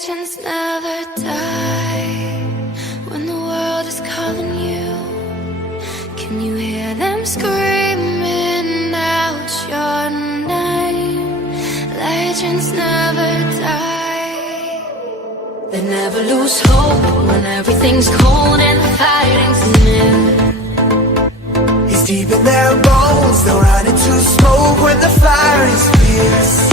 Legends never die when the world is calling you. Can you hear them screaming out your name? Legends never die. They never lose hope when everything's cold and the fighting's near. It's deep in their bones, they'll run into smoke when the fire is fierce.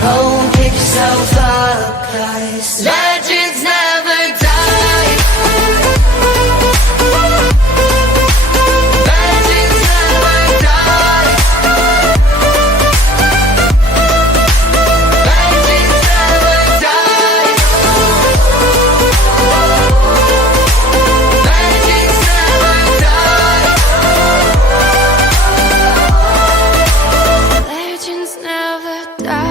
Oh, pick yourself up, guys. Legends never die. Legends never die. Legends never die. Legends never die. Legends never die.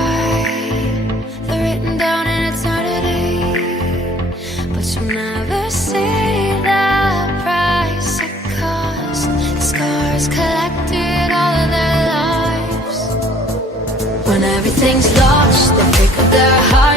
They're written down in eternity, but you'll never see the price it cost. Scars collected all of their lives. When everything's lost, they pick up their heart